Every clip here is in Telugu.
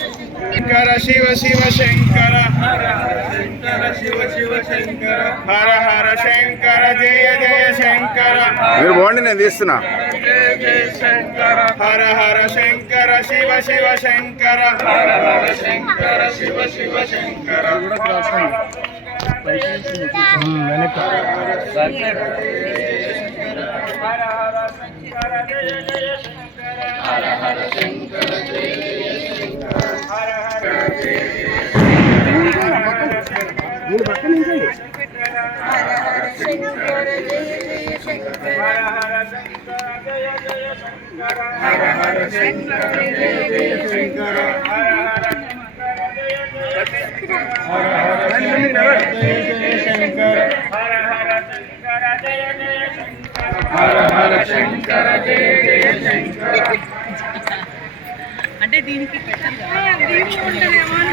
శంకర శివ శివ శంకర. శంకర శివ శివ శంకర హర హర శంకర జయ జయ శంకర. మీరు పోండి నేను తీస్తున్నా. జయ జయ శంకర హర హర శంకర శివ శివ శంకర. హర హర శంకర శివ శివ శంకర హర హర శంకర జయ జయ శంకర హర హర శంకర జయ జయ శంకర హర హర మూడు పక్కన హర హర శంకర జయ జయ శంకర హర హర శంకర జయ జయ శంకర హర హర శంకర జయ జయ శంకర హర హర శంకర జయ జయ శంకర హర హర శంకర జయ జయ శంకర అంటే దీనికి పెట్టాలి దీనికి ఉంటుందేమో అని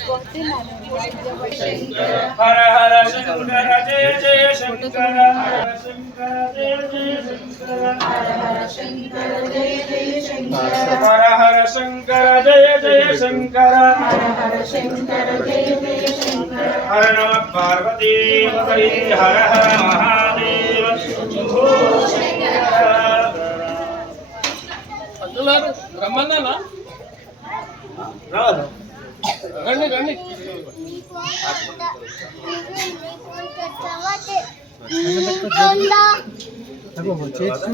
హర హర శంకర జయ జయ శంకర హర శంకర జయ జయ శంకర హర హర శంకర జయ జయ శంకర హర హర శంకర జయ జయ శంకర హర హర శంకర జయ జయ శంకర హర నమ పార్వతీ హర హర మహాదేవ శంభో శంకర రాదు. రండి రండి.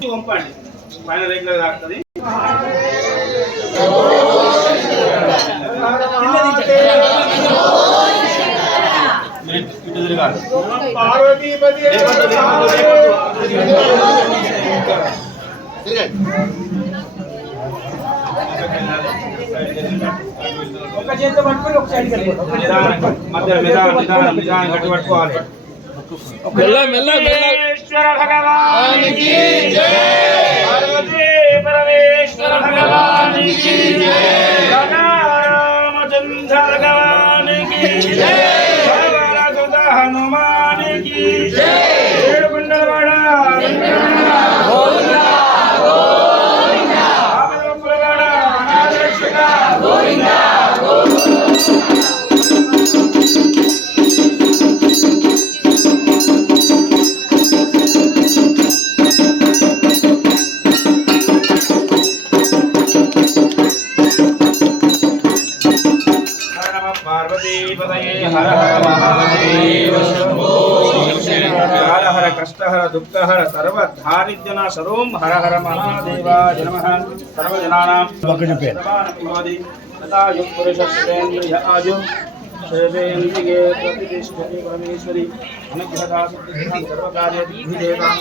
పంపండి పైన రెగ్యులర్ తాకుతుంది పార్వతీపతి చేతితో పట్టుకొని ఒక సైడ్కి వెళ్ళిపోతాం. మెల్ల మెల్ల పరమేశ్వర భగవానికి పార్వతీ పరమేశ్వర భగవానికి రామచంద్ర భగవానికి హనుమానికి हर हर महादेव शम्भो हर हर कष्टहर दुःखहर सर्वधारिद्यना सर्वं हर हर महादेवाय नमः सर्वजनानां तथा युगपुरुषश्रेणी आयुः शैवेन्द्रिये प्रतिष्ठते परमेश्वरी अनुग्रहदा सर्वकार्यदेवता